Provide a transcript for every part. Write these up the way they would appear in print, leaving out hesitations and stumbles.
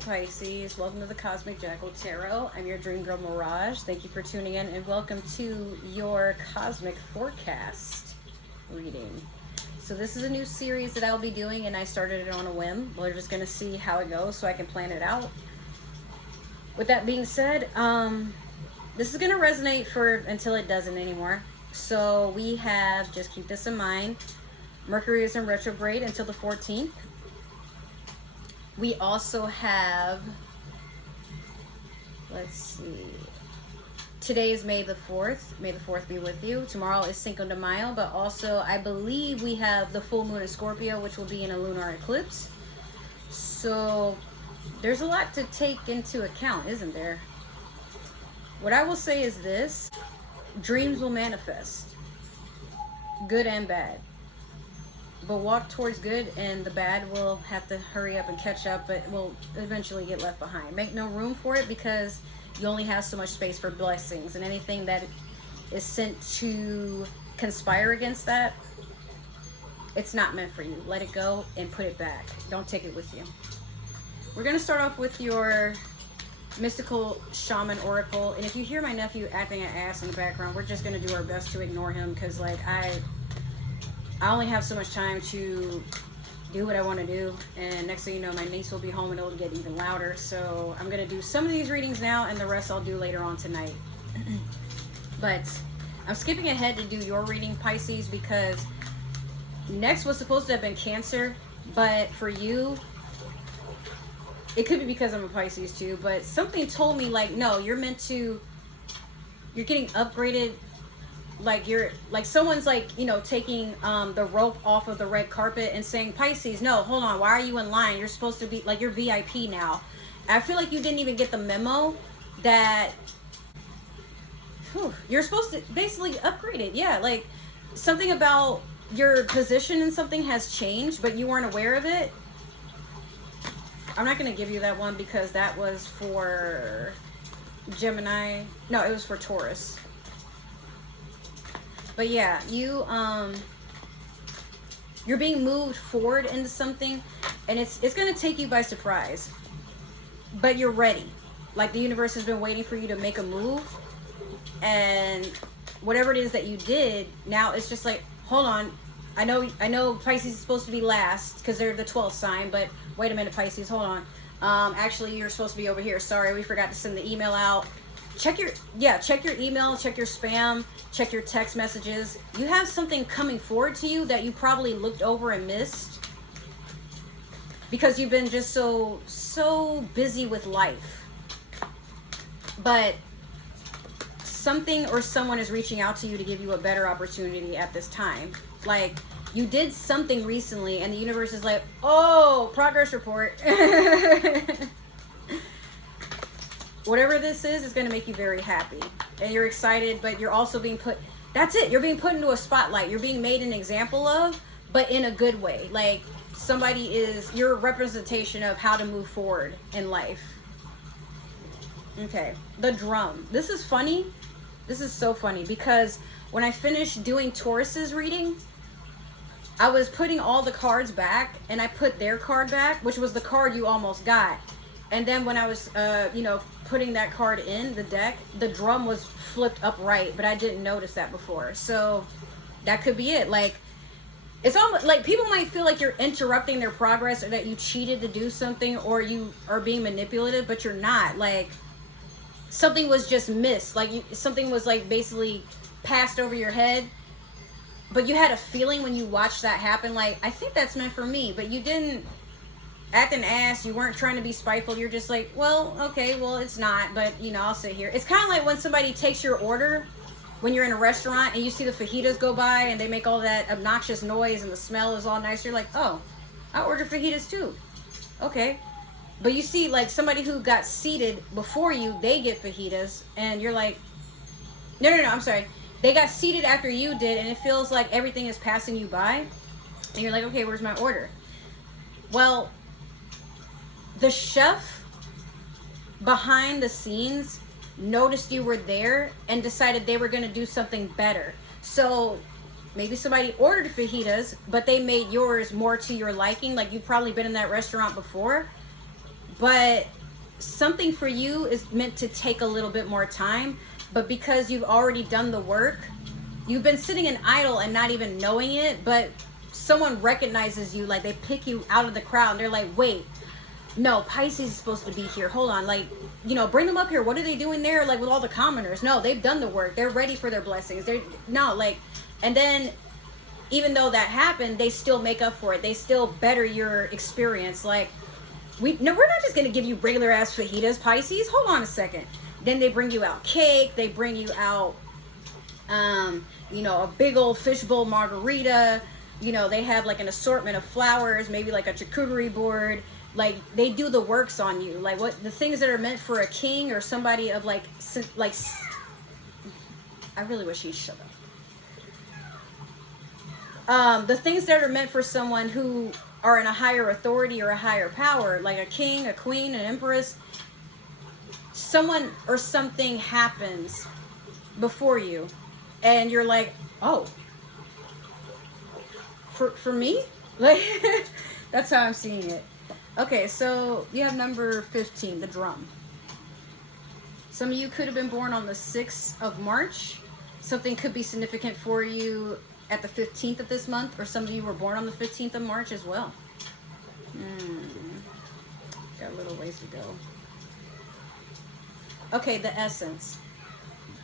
Pisces, welcome to the Cosmic Jackal Tarot. I'm your dream girl Mirage. Thank you for tuning in and welcome to your cosmic forecast reading. So this is a new series that I'll be doing and I started it on a whim. We're just going to see how it goes so I can plan it out. With that being said, this is going to resonate for until it doesn't anymore. So we have, just keep this in mind, Mercury is in retrograde until the 14th. We also have, let's see, today is May the 4th. May the 4th be with you. Tomorrow is Cinco de Mayo, but also I believe we have the full moon in Scorpio, which will be in a lunar eclipse. So there's a lot to take into account, isn't there? What I will say is this: dreams will manifest, good and bad. But walk towards good, and the bad will have to hurry up and catch up, but will eventually get left behind. Make no room for it, because you only have so much space for blessings, and anything that is sent to conspire against that, it's not meant for you. Let it go and put it back. Don't take it with you. We're going to start off with your mystical shaman oracle, and if you hear my nephew acting an ass in the background, we're just going to do our best to ignore him, because like I only have so much time to do what I want to do, and next thing you know, my niece will be home and it'll get even louder. So I'm going to do some of these readings now, and the rest I'll do later on tonight. But I'm skipping ahead to do your reading, Pisces, because next was supposed to have been Cancer, but for you, it could be because I'm a Pisces too, but something told me like, no, you're getting upgraded. Like you're like someone's like, you know, taking the rope off of the red carpet and saying, Pisces, no, hold on, why are you in line? You're supposed to be like, you're VIP now. I feel like you didn't even get the memo that you're supposed to basically upgrade it. Yeah, like something about your position in something has changed, but you weren't aware of it. I'm not going to give you that one because that was for Gemini. No, it was for Taurus. But yeah, you're being moved forward into something, and it's going to take you by surprise. But you're ready. Like the universe has been waiting for you to make a move, and whatever it is that you did, now it's just like, hold on. I know Pisces is supposed to be last because they're the 12th sign, but wait a minute, Pisces, hold on. Actually, you're supposed to be over here. Sorry, we forgot to send the email out. Check your email, check your spam, check your text messages. You have something coming forward to you that you probably looked over and missed because you've been just so busy with life. But something or someone is reaching out to you to give you a better opportunity at this time. Like you did something recently and the universe is like, oh, progress report. Whatever this is going to make you very happy. And you're excited, but you're also being put... That's it. You're being put into a spotlight. You're being made an example of, but in a good way. Like, somebody is... You're a representation of how to move forward in life. Okay. The drum. This is funny. This is so funny, because when I finished doing Taurus's reading, I was putting all the cards back, and I put their card back, which was the card you almost got. And then when I was, putting that card in the deck, the drum was flipped upright, but I didn't notice that before. So that could be it. Like, it's almost like people might feel like you're interrupting their progress, or that you cheated to do something, or you are being manipulative, but you're not. Like, something was just missed. Like, something was like basically passed over your head, but you had a feeling when you watched that happen, like, I think that's meant for me, but you didn't act an ass. You weren't trying to be spiteful. You're just like, well, okay, well, it's not, but I'll sit here. It's kind of like when somebody takes your order when you're in a restaurant and you see the fajitas go by and they make all that obnoxious noise and the smell is all nice. You're like, oh, I ordered fajitas too. Okay. But you see like somebody who got seated before you, they get fajitas, and you're like, no, I'm sorry. They got seated after you did, and it feels like everything is passing you by. And you're like, okay, where's my order? Well, the chef behind the scenes noticed you were there and decided they were going to do something better. So maybe somebody ordered fajitas, but they made yours more to your liking. Like, you've probably been in that restaurant before, but something for you is meant to take a little bit more time. But because you've already done the work, you've been sitting in idle and not even knowing it, but someone recognizes you, like they pick you out of the crowd and they're like, wait, no, Pisces is supposed to be here. Hold on, like, you know, bring them up here. What are they doing there, like, with all the commoners? No, they've done the work. They're ready for their blessings. And then even though that happened, they still make up for it. They still better your experience. Like, we're not just gonna give you regular ass fajitas, Pisces. Hold on a second. Then they bring you out cake. They bring you out, you know, a big old fishbowl margarita. You know, they have like an assortment of flowers, maybe like a charcuterie board. Like, they do the works on you. Like, what the things that are meant for a king or somebody of like I really wish he'd shut up. The things that are meant for someone who are in a higher authority or a higher power, like a king, a queen, an empress, someone or something happens before you and you're like, oh, for me? Like, that's how I'm seeing it. Okay, so you have number 15, the drum. Some of you could have been born on the 6th of March. Something could be significant for you at the 15th of this month, or some of you were born on the 15th of March as well. Got a little ways to go. Okay, the essence.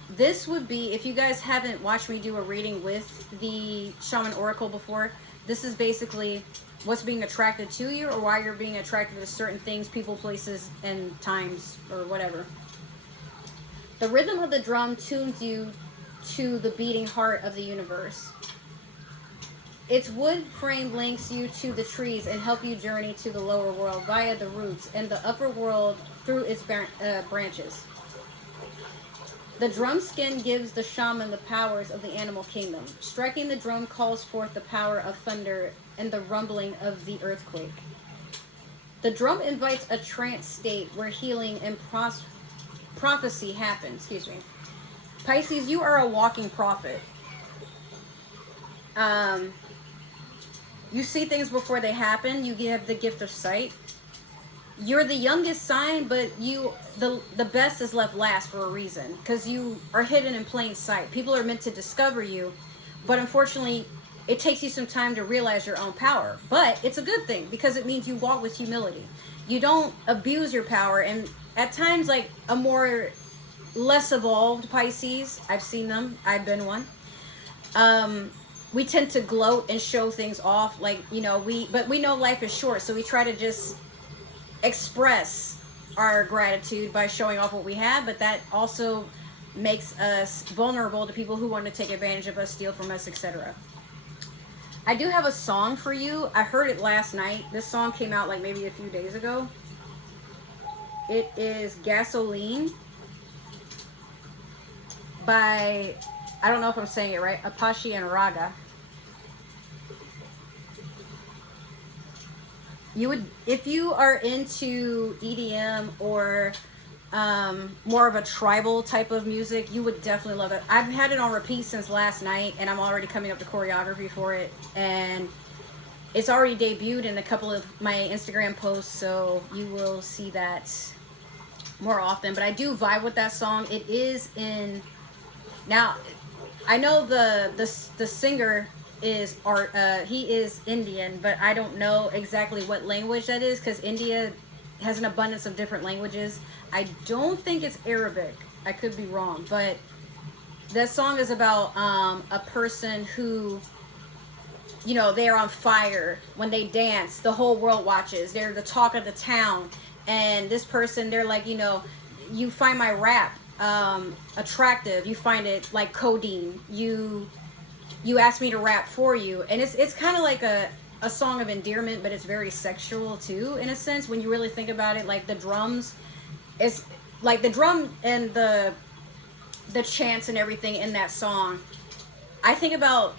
This would be, if you guys haven't watched me do a reading with the Shaman Oracle before, this is basically what's being attracted to you or why you're being attracted to certain things, people, places, and times, or whatever. The rhythm of the drum tunes you to the beating heart of the universe. Its wood frame links you to the trees and help you journey to the lower world via the roots and the upper world through its branches. The drum skin gives the shaman the powers of the animal kingdom. Striking the drum calls forth the power of thunder and the rumbling of the earthquake. The drum invites a trance state where healing and prophecy happen. Excuse me. Pisces, you are a walking prophet. You see things before they happen. You have the gift of sight. You're the youngest sign, but the best is left last for a reason, because you are hidden in plain sight. People are meant to discover you, but unfortunately, it takes you some time to realize your own power. But it's a good thing, because it means you walk with humility. You don't abuse your power, and at times, like a more less evolved Pisces, I've seen them, I've been one, we tend to gloat and show things off, like, you know, but we know life is short, so we try to just express our gratitude by showing off what we have, but that also makes us vulnerable to people who want to take advantage of us, steal from us, etc. I do have a song for you. I heard it last night. This song came out like maybe a few days ago. It is Gasoline by, I don't know if I'm saying it right, Apache and Raga. You would, if you are into EDM or more of a tribal type of music, you would definitely love it. I've had it on repeat since last night, and I'm already coming up to choreography for it, and it's already debuted in a couple of my Instagram posts, so you will see that more often. But I do vibe with that song. It is in, now I know the singer is he is Indian, but I don't know exactly what language that is, because India has an abundance of different languages. I don't think it's Arabic. I could be wrong, but that song is about a person who, you know, they're on fire. When they dance, the whole world watches. They're the talk of the town. And this person, they're like, you know, you find my rap attractive. You find it like codeine. You ask me to rap for you. And it's kind of like a song of endearment, but it's very sexual too, in a sense, when you really think about it. Like the drums, it's like the drum and the chants and everything in that song. I think about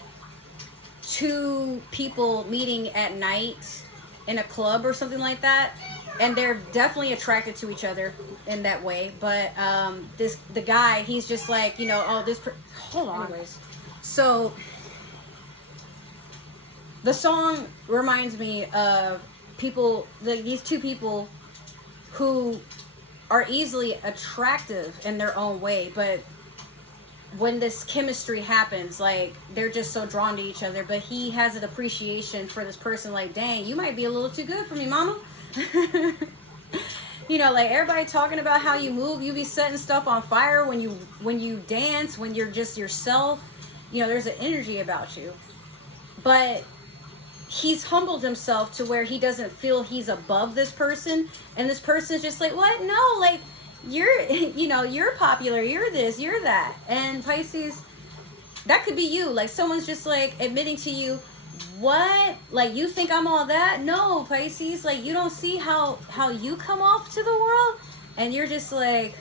two people meeting at night in a club or something like that, and they're definitely attracted to each other in that way. But the guy, he's just like, you know, hold on. Anyways, so the song reminds me of people, these two people who are easily attractive in their own way, but when this chemistry happens, like, they're just so drawn to each other. But he has an appreciation for this person, like, dang, you might be a little too good for me, mama. You know, like, everybody talking about how you move, you be setting stuff on fire when you dance, when you're just yourself. You know, there's an energy about you. But he's humbled himself to where he doesn't feel he's above this person, and this person's just like, what? No, like, you're, you know, you're popular, you're this, you're that. And Pisces, that could be you. Like, someone's just like admitting to you, what? Like, you think I'm all that? No, Pisces, like, you don't see how you come off to the world, and you're just like,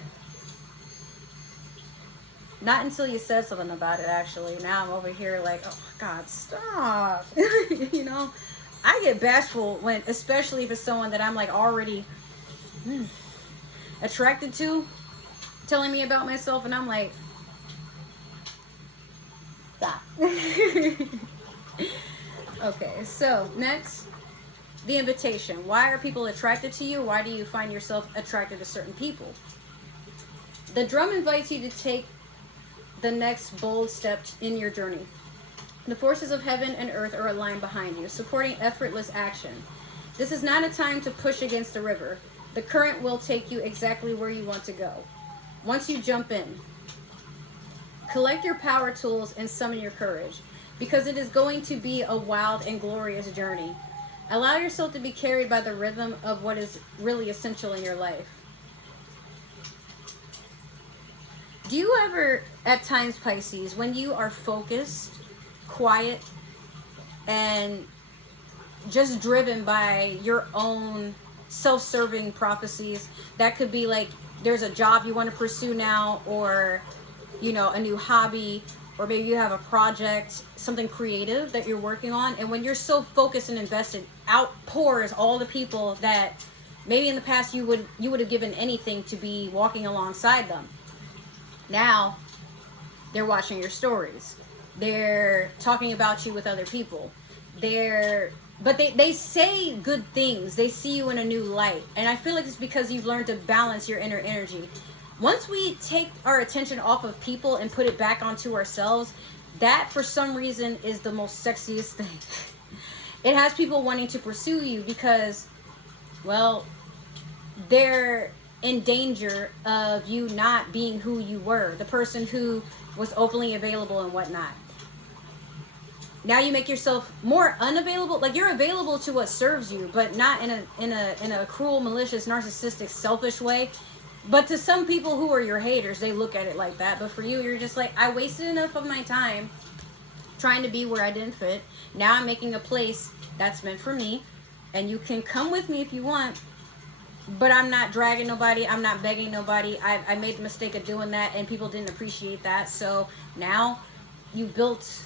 not until you said something about it, actually. Now I'm over here like, oh God, stop. You know, I get bashful when, especially if it's someone that I'm like already attracted to, telling me about myself, and I'm like, stop. Okay, so next, the invitation. Why are people attracted to you? Why do you find yourself attracted to certain people? The drum invites you to take the next bold step in your journey. The forces of heaven and earth are aligned behind you, supporting effortless action. This is not a time to push against the river. The current will take you exactly where you want to go. Once you jump in, collect your power tools and summon your courage, because it is going to be a wild and glorious journey. Allow yourself to be carried by the rhythm of what is really essential in your life. Do you ever, at times, Pisces, when you are focused, quiet, and just driven by your own self-serving prophecies, that could be like, there's a job you want to pursue now, or, you know, a new hobby, or maybe you have a project, something creative that you're working on, and when you're so focused and invested, outpours all the people that maybe in the past you would have given anything to be walking alongside them. Now they're watching your stories, they're talking about you with other people, but they say good things, they see you in a new light. And I feel like it's because you've learned to balance your inner energy. Once we take our attention off of people and put it back onto ourselves, that for some reason is the most sexiest thing. It has people wanting to pursue you because, well, they're in danger of you not being who you were, the person who was openly available and whatnot. Now you make yourself more unavailable. Like, you're available to what serves you, but not in a cruel, malicious, narcissistic, selfish way. But to some people who are your haters, they look at it like that. But for you, you're just like, I wasted enough of my time trying to be where I didn't fit. Now I'm making a place that's meant for me, and you can come with me if you want, but I'm not dragging nobody, I'm not begging nobody. I made the mistake of doing that, and people didn't appreciate that. So now you've built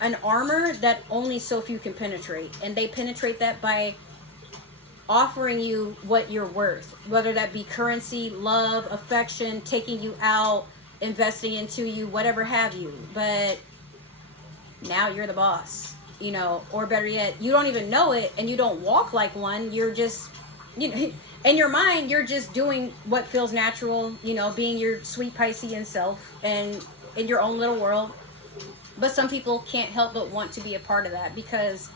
an armor that only so few can penetrate, and they penetrate that by offering you what you're worth, whether that be currency, love, affection, taking you out, investing into you, whatever have you. But now you're the boss, you know, or better yet, you don't even know it, and you don't walk like one. You're just, you know, in your mind, you're just doing what feels natural, you know, being your sweet Piscean self and in your own little world. But some people can't help but want to be a part of that, because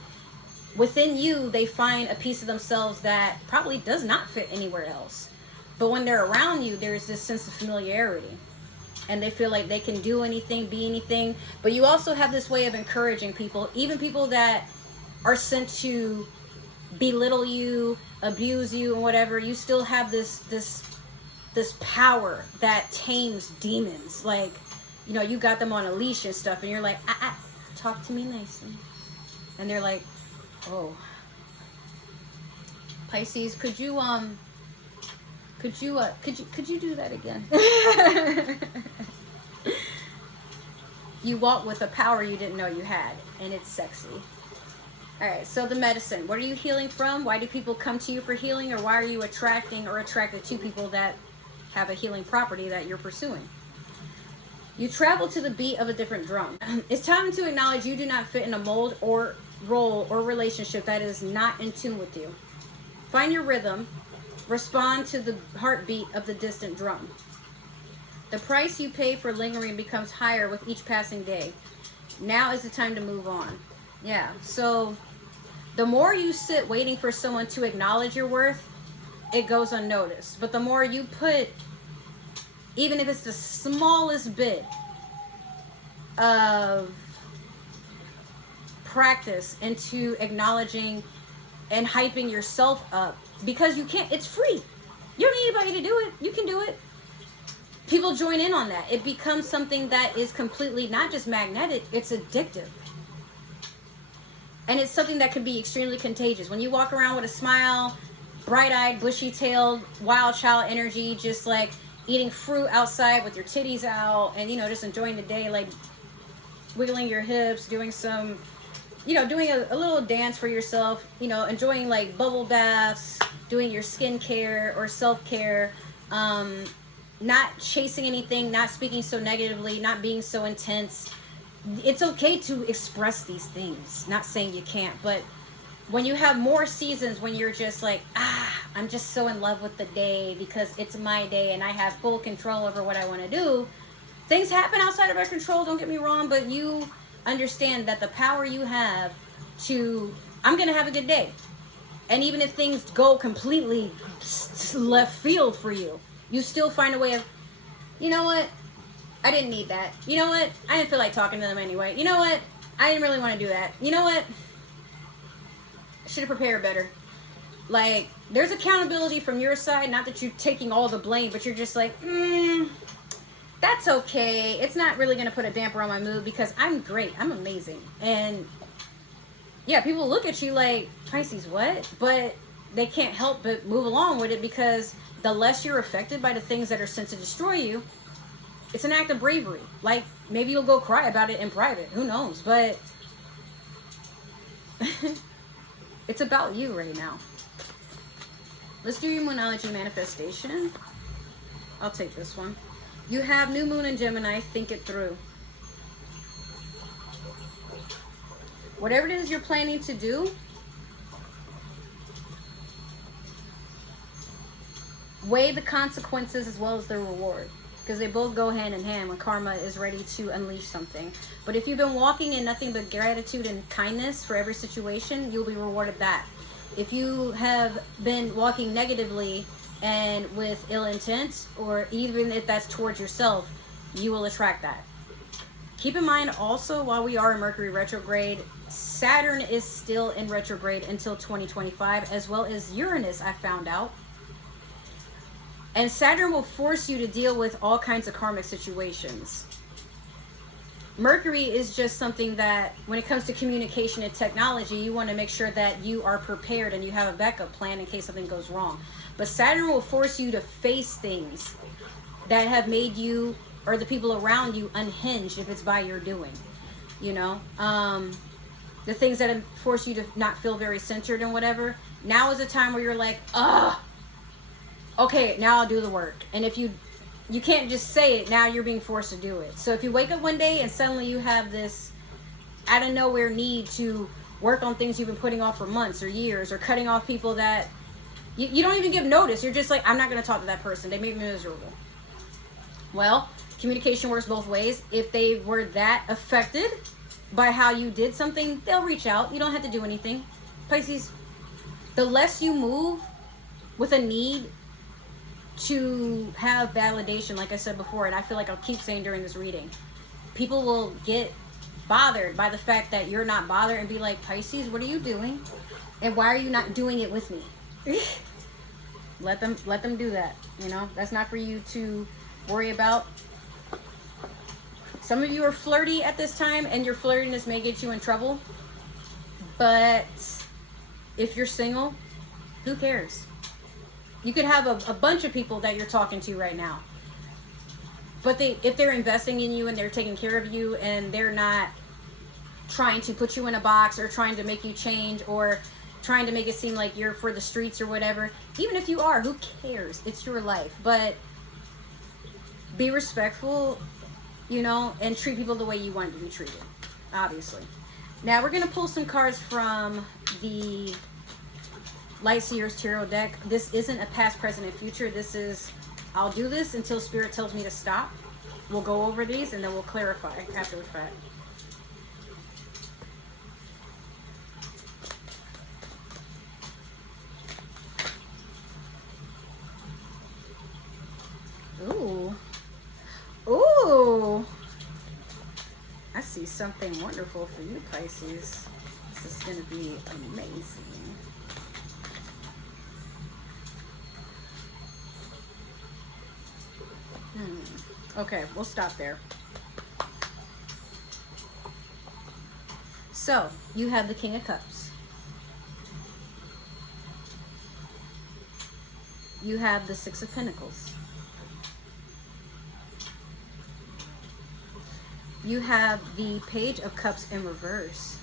within you, they find a piece of themselves that probably does not fit anywhere else. But when they're around you, there's this sense of familiarity, and they feel like they can do anything, be anything. But you also have this way of encouraging people, even people that are sent to belittle you, abuse you, and whatever. You still have this power that tames demons. Like, you know, you got them on a leash and stuff, and you're like, talk to me nicely. And they're like, oh, Pisces, could you do that again? You walk with a power you didn't know you had, and it's sexy. All right, so the medicine. What are you healing from? Why do people come to you for healing, or why are you attracting or attracted to people that have a healing property that you're pursuing? You travel to the beat of a different drum. It's time to acknowledge you do not fit in a mold or role or relationship that is not in tune with you. Find your rhythm Respond to the heartbeat of the distant drum. The price you pay for lingering becomes higher with each passing day. Now is the time to move on. Yeah, so the more you sit waiting for someone to acknowledge your worth, it goes unnoticed. But the more you put, even if it's the smallest bit of practice into acknowledging and hyping yourself up, because you can't, it's free. You don't need anybody to do it. You can do it. People join in on that. It becomes something that is completely not just magnetic, it's addictive. And it's something that can be extremely contagious. When you walk around with a smile, bright-eyed, bushy-tailed, wild child energy, just like eating fruit outside with your titties out and, you know, just enjoying the day, like wiggling your hips, doing some, you know, doing a little dance for yourself, you know, enjoying like bubble baths, doing your skincare or self-care, not chasing anything, not speaking so negatively, not being so intense. It's okay to express these things. Not saying you can't, but when you have more seasons when you're just like, I'm just so in love with the day because it's my day and I have full control over what I want to do. Things happen outside of our control, don't get me wrong, but you understand that the power you have to, I'm going to have a good day. And even if things go completely left field for you, you still find a way of, you know what? I didn't need that. You know what? I didn't feel like talking to them anyway. You know what? I didn't really want to do that. You know what? I should have prepared better. Like, there's accountability from your side. Not that you're taking all the blame, but you're just like, that's okay. It's not really going to put a damper on my mood because I'm great. I'm amazing. And yeah, people look at you like, Pisces, what? But they can't help but move along with it because the less you're affected by the things that are sent to destroy you, it's an act of bravery. Like, maybe you'll go cry about it in private. Who knows? But it's about you right now. Let's do your Moonology manifestation. I'll take this one. You have new moon in Gemini. Think it through. Whatever it is you're planning to do, weigh the consequences as well as the reward, because they both go hand in hand when karma is ready to unleash something. But if you've been walking in nothing but gratitude and kindness for every situation, you'll be rewarded that. If you have been walking negatively and with ill intent, or even if that's towards yourself, you will attract that. Keep in mind also, while we are in Mercury retrograde, Saturn is still in retrograde until 2025, as well as Uranus, I found out. And Saturn will force you to deal with all kinds of karmic situations. Mercury is just something that, when it comes to communication and technology, you want to make sure that you are prepared and you have a backup plan in case something goes wrong. But Saturn will force you to face things that have made you or the people around you unhinged if it's by your doing. You know, the things that force you to not feel very centered and whatever. Now is a time where you're like, okay, now I'll do the work. And if you can't just say it, now you're being forced to do it. So if you wake up one day and suddenly you have this out of nowhere need to work on things you've been putting off for months or years, or cutting off people that you don't even give notice. You're just like, I'm not going to talk to that person. They made me miserable. Well, communication works both ways. If they were that affected by how you did something, they'll reach out. You don't have to do anything. Pisces, the less you move with a need to have validation, like I said before, and I feel like I'll keep saying during this reading, people will get bothered by the fact that you're not bothered and be like, Pisces, what are you doing? And why are you not doing it with me? Let them do that. You know, that's not for you to worry about. Some of you are flirty at this time, and your flirtiness may get you in trouble. But if you're single, who cares? You could have a bunch of people that you're talking to right now. But if they're investing in you and they're taking care of you and they're not trying to put you in a box or trying to make you change or trying to make it seem like you're for the streets or whatever, even if you are, who cares? It's your life. But be respectful, you know, and treat people the way you want to be treated, obviously. Now we're going to pull some cards from the Light Seers Tarot deck. This isn't a past, present, and future. This is, I'll do this until Spirit tells me to stop. We'll go over these and then we'll clarify after the fact. Ooh. Ooh. I see something wonderful for you, Pisces. This is going to be amazing. Okay, we'll stop there. So, you have the King of Cups. You have the Six of Pentacles. You have the Page of Cups in reverse.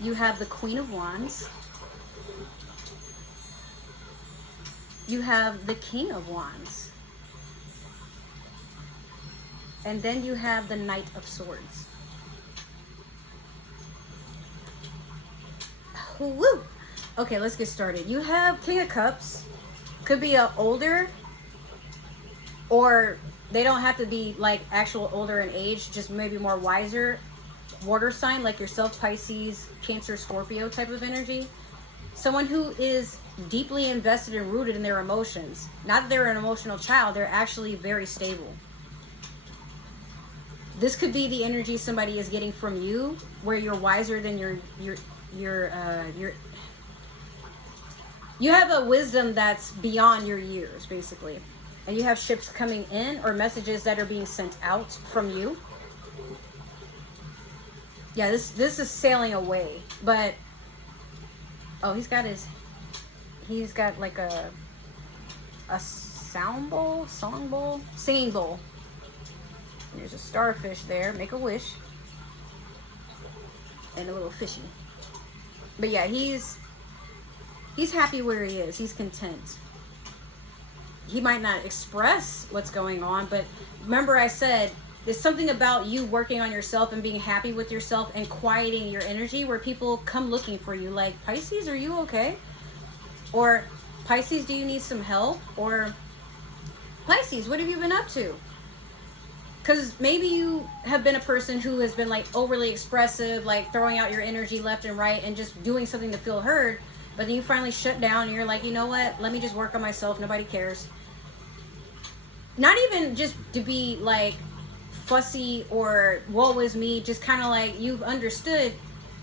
You have the Queen of Wands. You have the King of Wands. And then you have the Knight of Swords. Woo! Okay, let's get started. You have King of Cups. Could be a older, or they don't have to be like actual older in age, just maybe more wiser water sign like yourself, Pisces, Cancer, Scorpio type of energy. Someone who is deeply invested and rooted in their emotions. Not that they're an emotional child, they're actually very stable. This could be the energy somebody is getting from you, where you're wiser than you have a wisdom that's beyond your years, basically. And you have ships coming in or messages that are being sent out from you. Yeah, this is sailing away, but oh, he's got like a singing bowl. There's a starfish there. Make a wish. And a little fishy. But yeah, he's happy where he is. He's content. He might not express what's going on, but remember I said there's something about you working on yourself and being happy with yourself and quieting your energy where people come looking for you, like, Pisces, are you okay? Or, Pisces, do you need some help? Or, Pisces, what have you been up to? Because maybe you have been a person who has been like overly expressive, like throwing out your energy left and right and just doing something to feel heard, but then you finally shut down and you're like, you know what, let me just work on myself, nobody cares. Not even just to be like fussy or woe is me, just kind of like you've understood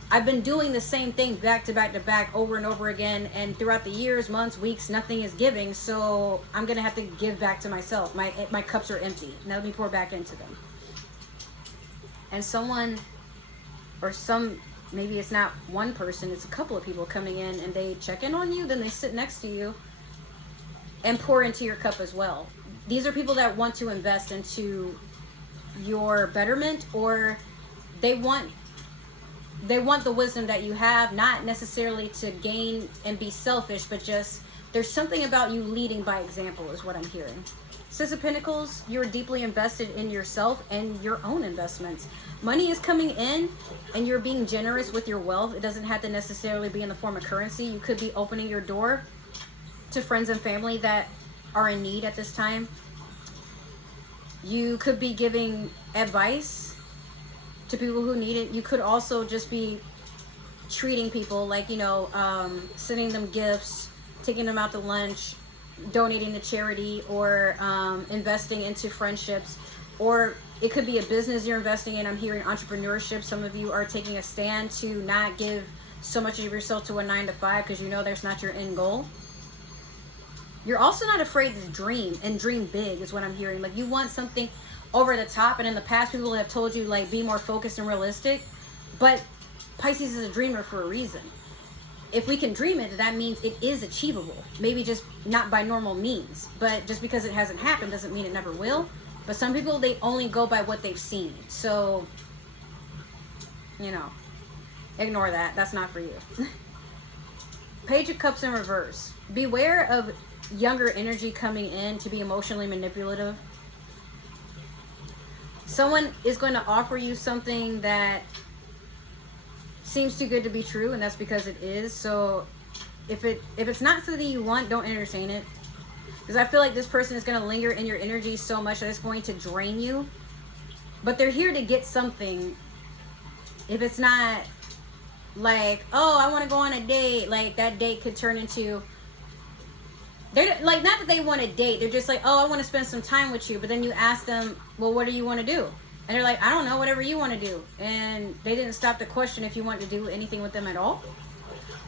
I've been doing the same thing back to back to back over and over again, and throughout the years, months, weeks, nothing is giving, so I'm gonna have to give back to myself. My cups are empty. Now let me pour back into them. And someone, or some, maybe it's not one person, it's a couple of people coming in and they check in on you, then they sit next to you and pour into your cup as well. These are people that want to invest into your betterment, or they want the wisdom that you have, not necessarily to gain and be selfish, but just there's something about you leading by example is what I'm hearing. Six of Pentacles, you're deeply invested in yourself and your own investments. Money is coming in and you're being generous with your wealth. It doesn't have to necessarily be in the form of currency. You could be opening your door to friends and family that are in need at this time. You could be giving advice to people who need it. You could also just be treating people, like, sending them gifts, taking them out to lunch, donating to charity, or investing into friendships. Or it could be a business you're investing in. I'm hearing entrepreneurship. Some of you are taking a stand to not give so much of yourself to a 9-to-5 because you know that's not your end goal. You're also not afraid to dream, and dream big is what I'm hearing. Like, you want something over the top, and in the past people have told you, like, be more focused and realistic, but Pisces is a dreamer for a reason. If we can dream it, that means it is achievable. Maybe just not by normal means, but just because it hasn't happened doesn't mean it never will. But some people, they only go by what they've seen, so ignore that. That's not for you. Page of Cups in reverse. Beware of younger energy coming in to be emotionally manipulative. Someone is going to offer you something that seems too good to be true, and that's because it is. So if it's not something you want, don't entertain it. Because I feel like this person is going to linger in your energy so much that it's going to drain you. But they're here to get something. If it's not like, oh, I want to go on a date, like that date could turn into, they're like, not that they want a date, they're just like, oh, I want to spend some time with you. But then you ask them, well, what do you want to do? And they're like, I don't know, whatever you want to do. And they didn't stop to question if you want to do anything with them at all.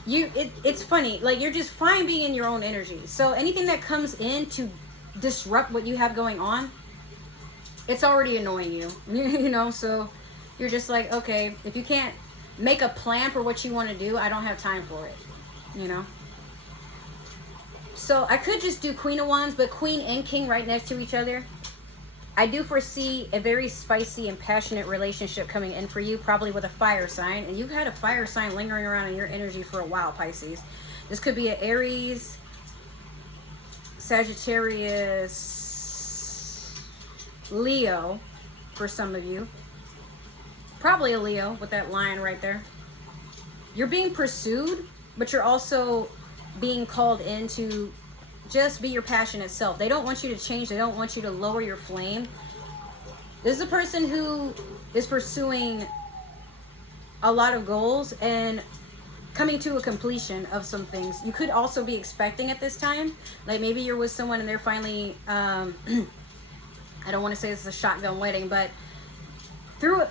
It's funny, like, you're just fine being in your own energy. So anything that comes in to disrupt what you have going on, it's already annoying you. You know, so you're just like, okay, if you can't make a plan for what you want to do, I don't have time for it, you know. So I could just do Queen of Wands, but Queen and King right next to each other. I do foresee a very spicy and passionate relationship coming in for you, probably with a fire sign. And you've had a fire sign lingering around in your energy for a while, Pisces. This could be an Aries, Sagittarius, Leo for some of you. Probably a Leo with that lion right there. You're being pursued, but you're also being called in to just be your passionate self. They don't want you to change. They don't want you to lower your flame. This is a person who is pursuing a lot of goals and coming to a completion of some things. You could also be expecting at this time. Like maybe you're with someone and they're finally, I don't want to say this is a shotgun wedding, but through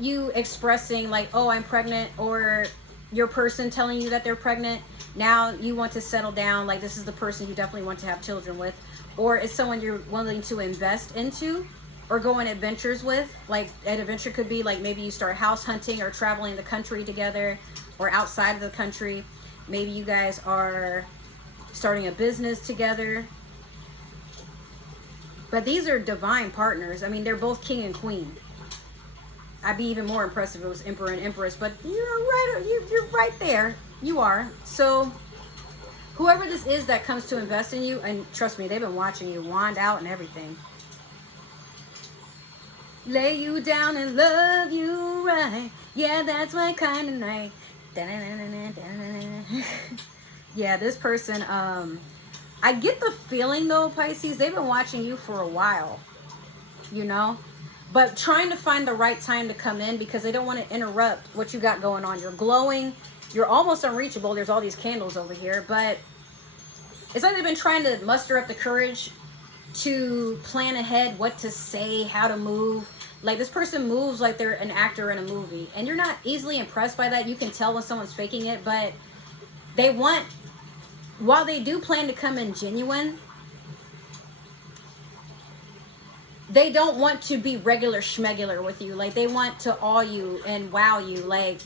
you expressing like, oh, I'm pregnant, or your person telling you that they're pregnant, now you want to settle down, like this is the person you definitely want to have children with, or it's someone you're willing to invest into or go on adventures with. Like an adventure could be like maybe you start house hunting or traveling the country together or outside of the country. Maybe you guys are starting a business together. But these are divine partners. I mean, they're both king and queen. I'd be even more impressed if it was emperor and empress, but you're right there. You are. So whoever this is that comes to invest in you, and trust me, they've been watching you wand out and everything. Lay you down and love you right. Yeah, that's my kind of night. Yeah, this person, I get the feeling though, Pisces, they've been watching you for a while, you know, but trying to find the right time to come in because they don't want to interrupt what you got going on. You're glowing. You're almost unreachable. There's all these candles over here, but it's like they've been trying to muster up the courage to plan ahead what to say, how to move. Like this person moves like they're an actor in a movie, and you're not easily impressed by that. You can tell when someone's faking it, but they want, while they do plan to come in genuine, they don't want to be regular schmegular with you. Like they want to awe you and wow you. Like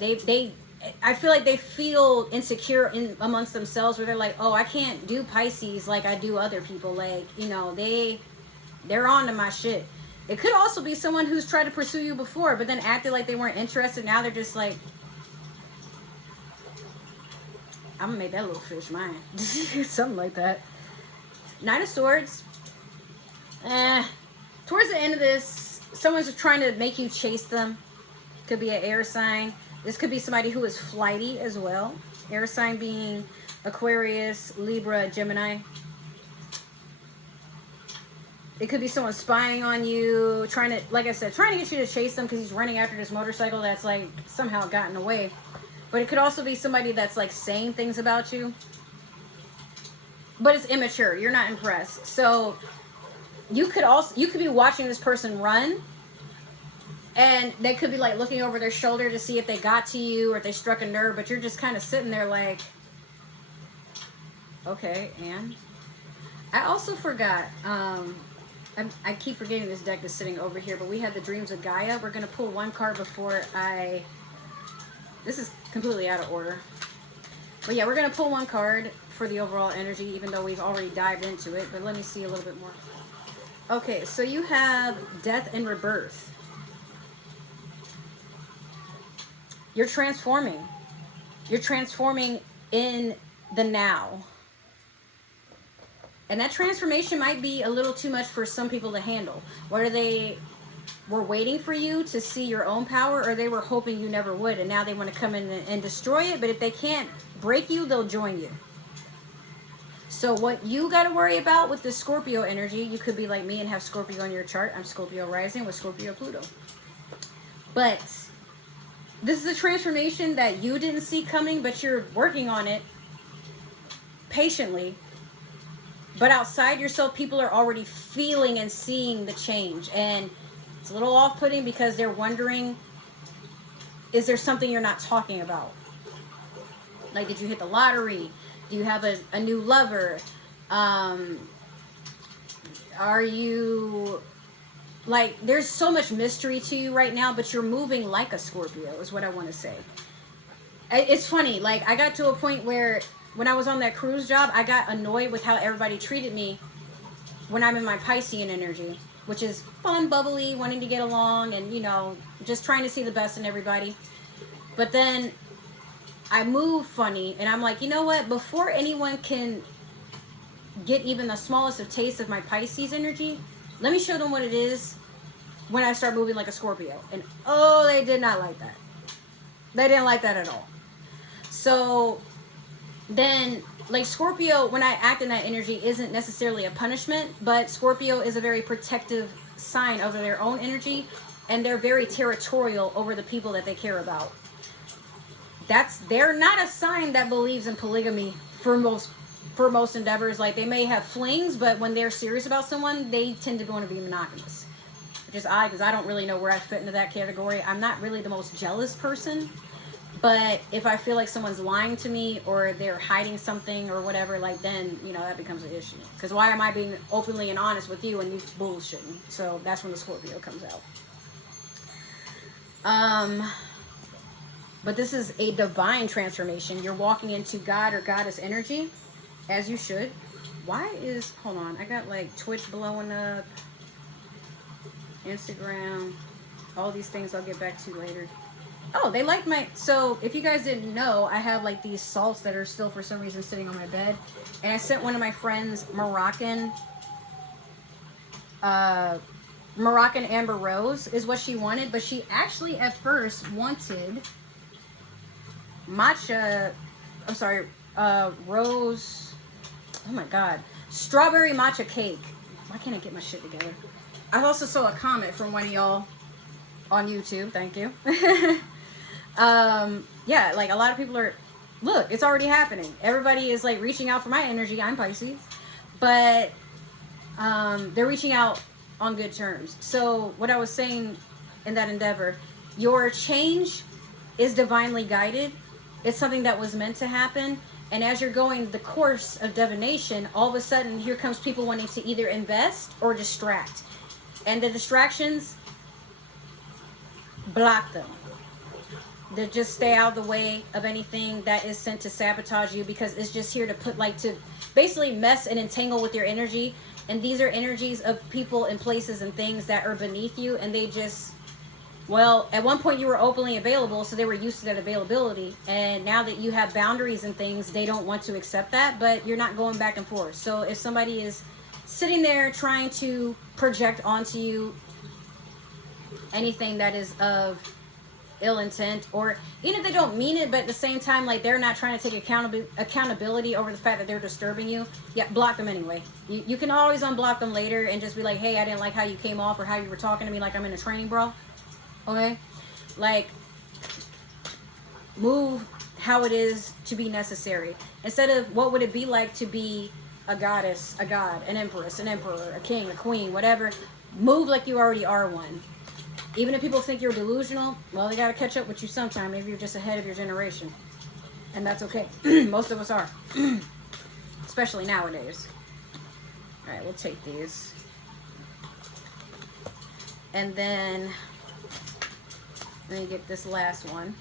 I feel like they feel insecure in amongst themselves where they're like, oh, I can't do Pisces like I do other people. Like, you know, they're on to my shit. It could also be someone who's tried to pursue you before, but then acted like they weren't interested. Now they're just like, I'm gonna make that little fish mine. Something like that. Knight of Swords. Towards the end of this, someone's trying to make you chase them. Could be an air sign. This could be somebody who is flighty as well. Air sign being Aquarius, Libra, Gemini. It could be someone spying on you, trying to, like I said, trying to get you to chase them because he's running after this motorcycle that's like somehow gotten away. But it could also be somebody that's like saying things about you. But it's immature. You're not impressed. So you could be watching this person run, and they could be like looking over their shoulder to see if they got to you or if they struck a nerve, but you're just kind of sitting there like, okay. And I also forgot, I keep forgetting this deck is sitting over here, but we had the Dreams of Gaia. We're going to pull one card before this is completely out of order. But yeah, we're going to pull one card for the overall energy, even though we've already dived into it. But let me see a little bit more. Okay, so you have Death and Rebirth. You're transforming. You're transforming in the now. And that transformation might be a little too much for some people to handle. Whether they were waiting for you to see your own power, or they were hoping you never would, and now they want to come in and destroy it. But if they can't break you, they'll join you. So what you got to worry about with the Scorpio energy, you could be like me and have Scorpio on your chart. I'm Scorpio rising with Scorpio Pluto. But this is a transformation that you didn't see coming, but you're working on it patiently. But outside yourself, people are already feeling and seeing the change. And it's a little off-putting because they're wondering, is there something you're not talking about? Like, did you hit the lottery? Do you have a new lover? Are you... Like, there's so much mystery to you right now, but you're moving like a Scorpio, is what I want to say. It's funny. Like, I got to a point where when I was on that cruise job, I got annoyed with how everybody treated me when I'm in my Piscean energy, which is fun, bubbly, wanting to get along, and, you know, just trying to see the best in everybody. But then I move funny, and I'm like, you know what? Before anyone can get even the smallest of taste of my Pisces energy, let me show them what it is when I start moving like a Scorpio. And oh, they did not like that. They didn't like that at all. So then, like, Scorpio, when I act in that energy, isn't necessarily a punishment, but Scorpio is a very protective sign over their own energy, and they're very territorial over the people that they care about. They're not a sign that believes in polygamy for most endeavors. Like, they may have flings, but when they're serious about someone, they tend to want to be monogamous, which is odd because I don't really know where I fit into that category. I'm not really the most jealous person, but if I feel like someone's lying to me or they're hiding something or whatever, like, then, you know, that becomes an issue. Because why am I being openly and honest with you and you bullshitting? So that's when the Scorpio comes out. But this is a divine transformation. You're walking into God or goddess energy, as you should. Hold on, I got like Twitch blowing up, Instagram, all these things I'll get back to later. Oh, they like so if you guys didn't know, I have like these salts that are still for some reason sitting on my bed. And I sent one of my friends Moroccan Amber Rose is what she wanted, but she actually at first wanted rose, oh my god, strawberry matcha cake. Why can't I get my shit together? I also saw a comment from one of y'all on YouTube, thank you. Yeah, like, a lot of people are, look, it's already happening. Everybody is like reaching out for my energy. I'm Pisces, but they're reaching out on good terms. So what I was saying in that endeavor, your change is divinely guided. It's something that was meant to happen. And as you're going the course of divination, all of a sudden, here comes people wanting to either invest or distract. And the distractions, block them. They just stay out of the way of anything that is sent to sabotage you, because it's just here to to basically mess and entangle with your energy. And these are energies of people and places and things that are beneath you, and they just... Well, at one point you were openly available, so they were used to that availability. And now that you have boundaries and things, they don't want to accept that, but you're not going back and forth. So if somebody is sitting there trying to project onto you anything that is of ill intent, or even if they don't mean it, but at the same time, like, they're not trying to take accountability over the fact that they're disturbing you, yeah, block them anyway. You can always unblock them later and just be like, hey, I didn't like how you came off or how you were talking to me like I'm in a training bra. Okay, like, move how it is to be necessary, instead of what would it be like to be a goddess, a god, an empress, an emperor, a king, a queen, whatever. Move like you already are one. Even if people think you're delusional, well, they gotta catch up with you sometime. Maybe you're just ahead of your generation, and that's okay. Most of us are, especially nowadays. All right, we'll take these, and then let me get this last one.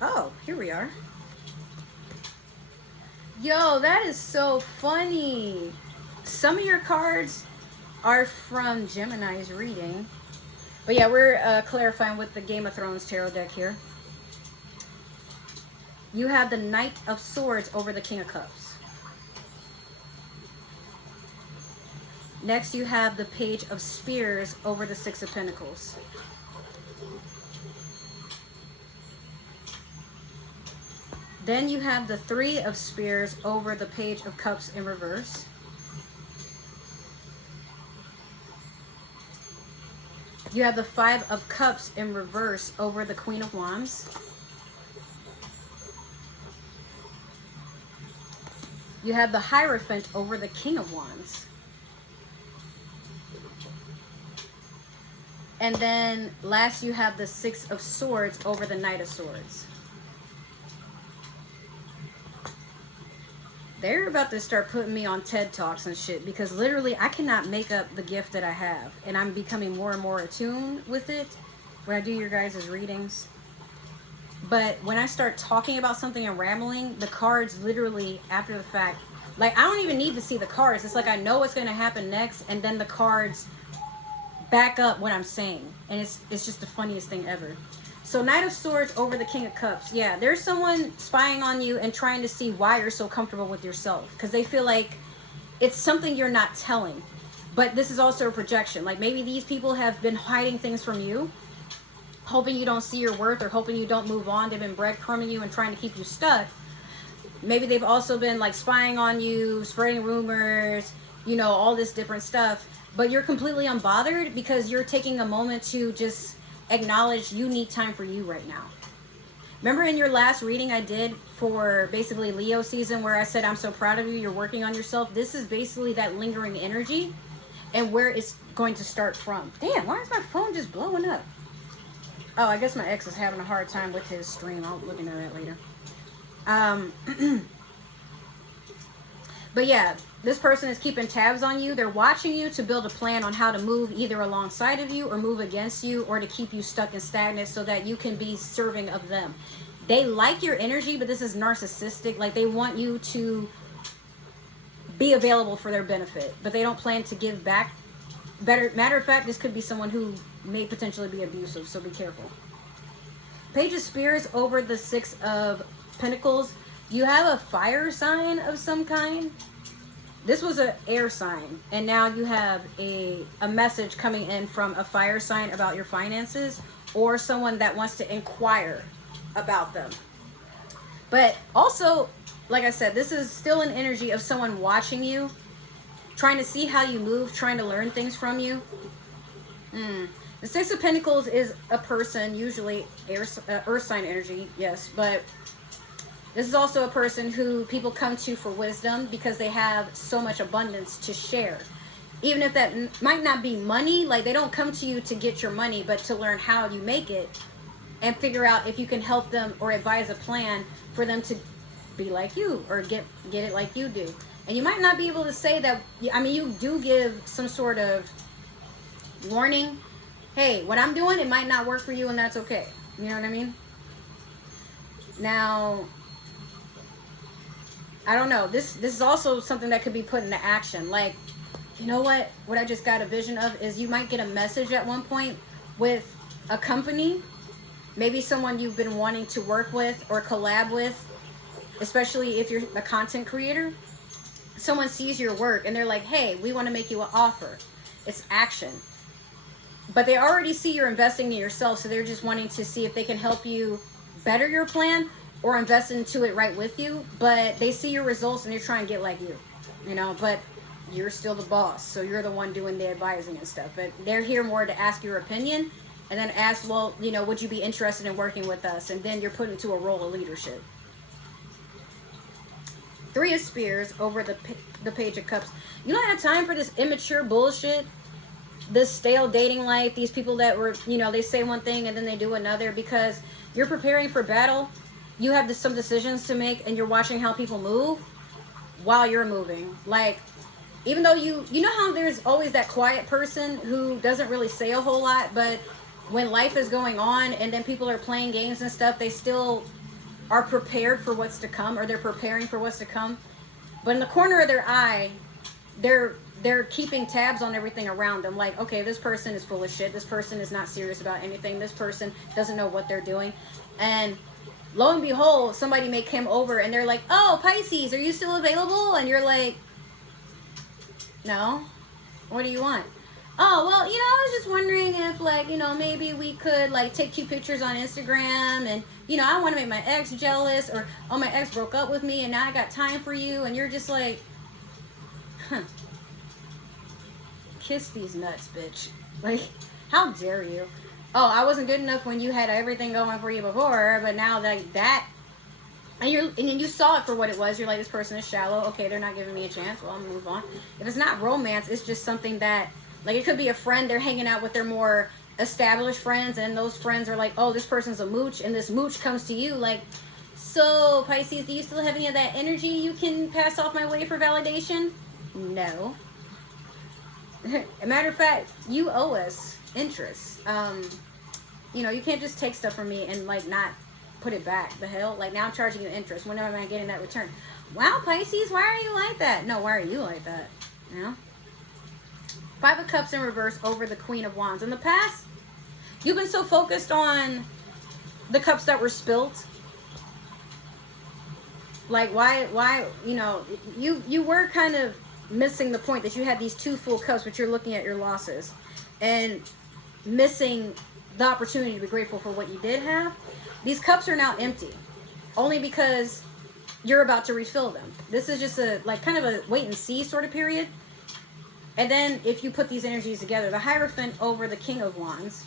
Oh, here we are. Yo, that is so funny. Some of your cards are from Gemini's reading. But yeah, we're clarifying with the Game of Thrones tarot deck here. You have the Knight of Swords over the King of Cups. Next, you have the Page of Spears over the Six of Pentacles. Then you have the Three of Spears over the Page of Cups in reverse. You have the Five of Cups in reverse over the Queen of Wands. You have the Hierophant over the King of Wands. And then last you have the Six of Swords over the Knight of Swords. They're about to start putting me on TED Talks and shit, because literally I cannot make up the gift that I have. And I'm becoming more and more attuned with it when I do your guys' readings. But when I start talking about something and rambling, the cards literally, after the fact, like I don't even need to see the cards. It's like I know what's going to happen next, and then the cards back up what I'm saying. And it's just the funniest thing ever. So Knight of Swords over the King of Cups. Yeah, there's someone spying on you and trying to see why you're so comfortable with yourself. Because they feel like it's something you're not telling. But this is also a projection. Like maybe these people have been hiding things from you, hoping you don't see your worth, or hoping you don't move on. They've been breadcrumbing you and trying to keep you stuck. Maybe they've also been like spying on you, spreading rumors, you know, all this different stuff. But you're completely unbothered because you're taking a moment to just acknowledge you need time for you right now. Remember in your last reading I did for basically Leo season where I said, I'm so proud of you, you're working on yourself. This is basically that lingering energy and where it's going to start from. Damn, why is my phone just blowing up? Oh, I guess my ex is having a hard time with his stream. I'll look into that later. But yeah, this person is keeping tabs on you. They're watching you to build a plan on how to move either alongside of you or move against you, or to keep you stuck and stagnant so that you can be serving of them. They like your energy, but this is narcissistic. Like they want you to be available for their benefit, but they don't plan to give back. Matter of fact, this could be someone who may potentially be abusive, so be careful. Page of Spears over the Six of Pentacles. You have a fire sign of some kind. This was an air sign, and now you have a message coming in from a fire sign about your finances, or someone that wants to inquire about them. But also, like I said, this is still an energy of someone watching you, trying to see how you move, trying to learn things from you. The Six of Pentacles is a person, usually earth sign energy, yes, but this is also a person who people come to for wisdom because they have so much abundance to share. Even if that might not be money, like they don't come to you to get your money, but to learn how you make it and figure out if you can help them or advise a plan for them to be like you or get it like you do. And you might not be able to say that. I mean, you do give some sort of warning. Hey, what I'm doing, it might not work for you, and that's okay. You know what I mean? Now, I don't know. This is also something that could be put into action. Like, you know what? What I just got a vision of is you might get a message at one point with a company, maybe someone you've been wanting to work with or collab with, especially if you're a content creator. Someone sees your work and they're like, hey, we want to make you an offer. It's action. But they already see you're investing in yourself, so they're just wanting to see if they can help you better your plan or invest into it right with you. But they see your results and they're trying to get like you know, but you're still the boss, so you're the one doing the advising and stuff. But they're here more to ask your opinion and then ask, well, you know, would you be interested in working with us? And then you're put into a role of leadership. Three of Spears over the Page of Cups. You don't have time for this immature bullshit, this stale dating life, these people that were, you know, they say one thing and then they do another, because you're preparing for battle. You have some decisions to make, and you're watching how people move while you're moving. Like, even though you know how there's always that quiet person who doesn't really say a whole lot, but when life is going on and then people are playing games and stuff, they still are prepared for what's to come, or they're preparing for what's to come. But in the corner of their eye, they're keeping tabs on everything around them. Like, okay, this person is full of shit. This person is not serious about anything. This person doesn't know what they're doing. And lo and behold, somebody may come over and they're like, oh, Pisces, are you still available? And you're like, no. What do you want? Oh, well, you know, I was just wondering if, like, you know, maybe we could, like, take cute pictures on Instagram, and, you know, I want to make my ex jealous, or, oh, my ex broke up with me and now I got time for you, and you're just like, huh, kiss these nuts, bitch. Like, how dare you? Oh, I wasn't good enough when you had everything going for you before, but now that and then you saw it for what it was. You're like, this person is shallow. Okay, they're not giving me a chance. Well, I'll move on. If it's not romance, it's just something that, like, it could be a friend. They're hanging out with their more established friends, and those friends are like, oh, this person's a mooch, and this mooch comes to you like, so, Pisces, do you still have any of that energy you can pass off my way for validation? No. A matter of fact, you owe us interest. You know, you can't just take stuff from me and, like, not put it back. The hell? Like, now I'm charging you interest. When am I getting that return? Wow, Pisces, why are you like that? No, why are you like that? You know? Five of Cups in reverse over the Queen of Wands. In the past, you've been so focused on the cups that were spilt. Like, why, you know, you were kind of missing the point that you had these two full cups, but you're looking at your losses and missing the opportunity to be grateful for what you did have. These cups are now empty, only because you're about to refill them. This is just a, like, kind of a wait and see sort of period. And then if you put these energies together, the Hierophant over the King of Wands,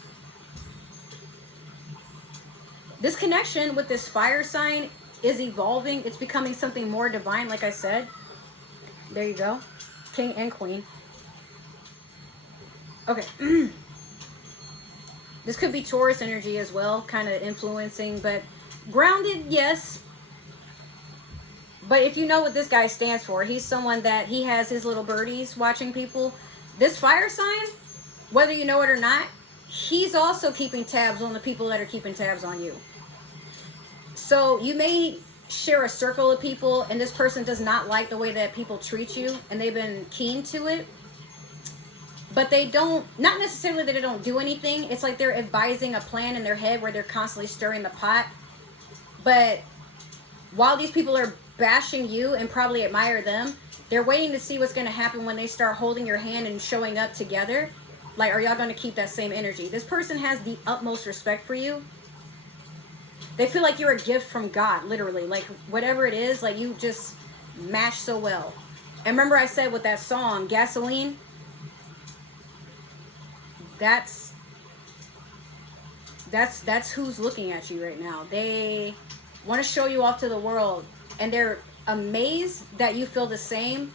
this connection with this fire sign is evolving. It's becoming something more divine, like I said. There you go. King and Queen. Okay. This could be Taurus energy as well, kind of influencing, but grounded, yes. But if you know what this guy stands for, he's someone that he has his little birdies watching people. This fire sign, whether you know it or not, he's also keeping tabs on the people that are keeping tabs on you. So you may share a circle of people, and this person does not like the way that people treat you, and they've been keen to it. But they don't, not necessarily that they don't do anything. It's like they're advising a plan in their head where they're constantly stirring the pot. But while these people are bashing you and probably admire them, they're waiting to see what's going to happen when they start holding your hand and showing up together. Like, are y'all going to keep that same energy? This person has the utmost respect for you. They feel like you're a gift from God, literally. Like, whatever it is, like, you just match so well. And remember I said with that song, Gasoline, that's who's looking at you right now. They want to show you off to the world, and they're amazed that you feel the same.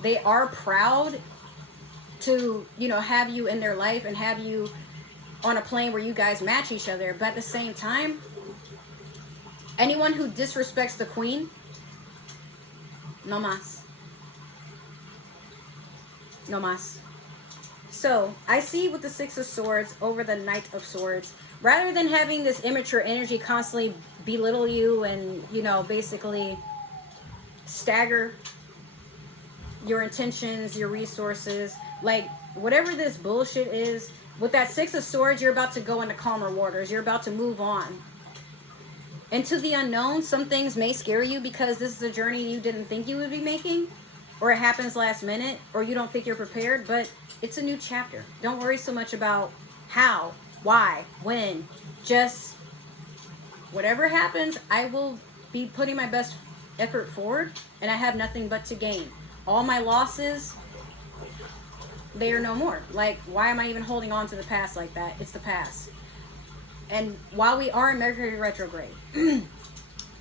They are proud to, you know, have you in their life and have you on a plane where you guys match each other. But at the same time, anyone who disrespects the Queen, no mas. No mas. So, I see with the Six of Swords over the Knight of Swords, rather than having this immature energy constantly belittle you and, you know, basically stagger your intentions, your resources, like, whatever this bullshit is, with that Six of Swords, you're about to go into calmer waters. You're about to move on. Into the unknown, some things may scare you because this is a journey you didn't think you would be making, or it happens last minute, or you don't think you're prepared, but it's a new chapter. Don't worry so much about how, why, when. Just whatever happens, I will be putting my best effort forward, and I have nothing but to gain. All my losses, they are no more. Like, why am I even holding on to the past like that? It's the past. And while we are in Mercury retrograde,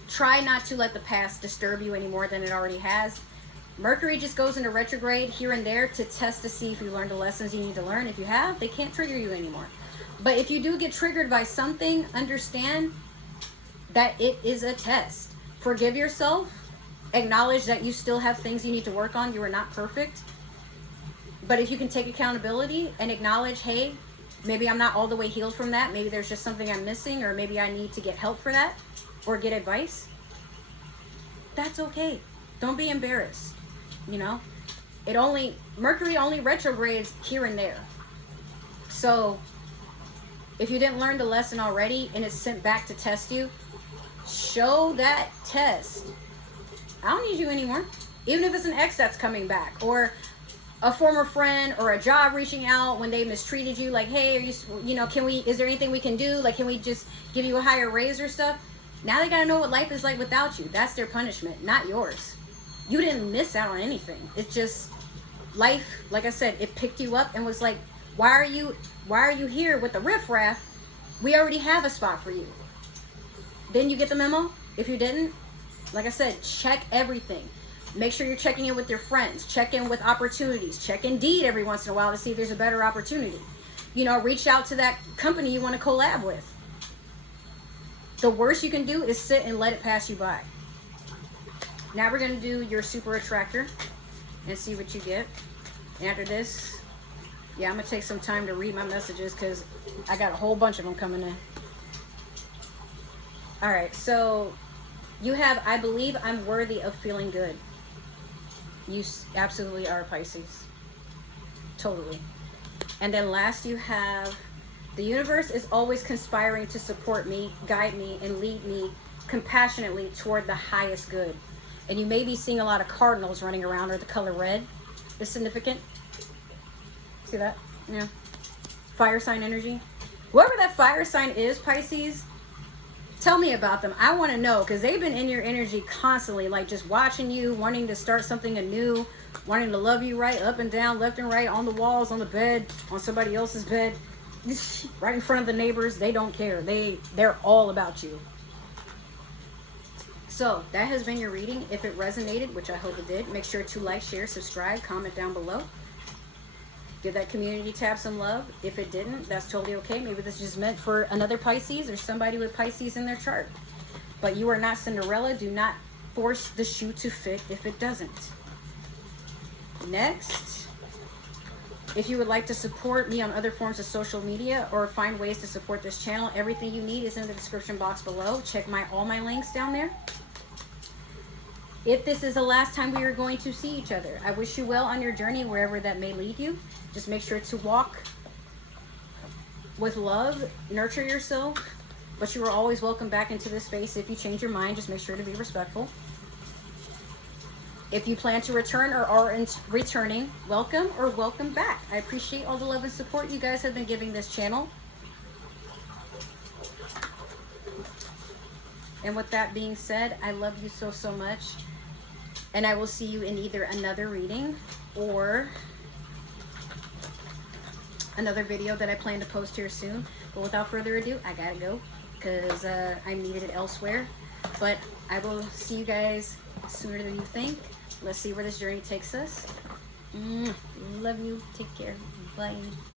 try not to let the past disturb you any more than it already has. Mercury just goes into retrograde here and there to test to see if you learned the lessons you need to learn. If you have, they can't trigger you anymore. But if you do get triggered by something, understand that it is a test. Forgive yourself. Acknowledge that you still have things you need to work on. You are not perfect. But if you can take accountability and acknowledge, hey, maybe I'm not all the way healed from that. Maybe there's just something I'm missing, or maybe I need to get help for that or get advice. That's okay. Don't be embarrassed. You know, Mercury only retrogrades here and there. So if you didn't learn the lesson already and it's sent back to test you, show that test. I don't need you anymore. Even if it's an ex that's coming back, or a former friend or a job reaching out when they mistreated you, like, hey, are you know, is there anything we can do? Like, can we just give you a higher raise or stuff? Now they gotta know what life is like without you. That's their punishment, not yours. You didn't miss out on anything. It's just life, like I said, it picked you up and was like, why are you here with the riffraff? We already have a spot for you. Didn't you get the memo? If you didn't, like I said, check everything. Make sure you're checking in with your friends. Check in with opportunities. Check Indeed every once in a while to see if there's a better opportunity. You know, reach out to that company you want to collab with. The worst you can do is sit and let it pass you by. Now we're going to do your super attractor and see what you get. And after this, yeah, I'm going to take some time to read my messages because I got a whole bunch of them coming in. All right, so you have, I believe I'm worthy of feeling good. You absolutely are, Pisces. Totally. And then last you have, the universe is always conspiring to support me, guide me, and lead me compassionately toward the highest good. And you may be seeing a lot of cardinals running around, or the color red is significant. See that? Yeah. Fire sign energy. Whoever that fire sign is, Pisces, tell me about them. I want to know, because they've been in your energy constantly, like just watching you, wanting to start something anew, wanting to love you right up and down, left and right, on the walls, on the bed, on somebody else's bed, right in front of the neighbors. They don't care. They're all about you. So that has been your reading. If it resonated, which I hope it did, make sure to like, share, subscribe, comment down below. Give that community tab some love. If it didn't, that's totally okay. Maybe this is just meant for another Pisces or somebody with Pisces in their chart. But you are not Cinderella. Do not force the shoe to fit if it doesn't. Next, if you would like to support me on other forms of social media or find ways to support this channel, everything you need is in the description box below. Check all my links down there. If this is the last time we are going to see each other, I wish you well on your journey, wherever that may lead you. Just make sure to walk with love, nurture yourself, but you are always welcome back into this space. If you change your mind, just make sure to be respectful. If you plan to return or are returning, welcome or welcome back. I appreciate all the love and support you guys have been giving this channel. And with that being said, I love you so, so much. And I will see you in either another reading or another video that I plan to post here soon. But without further ado, I gotta go because I'm needed elsewhere. But I will see you guys sooner than you think. Let's see where this journey takes us. Love you. Take care. Bye.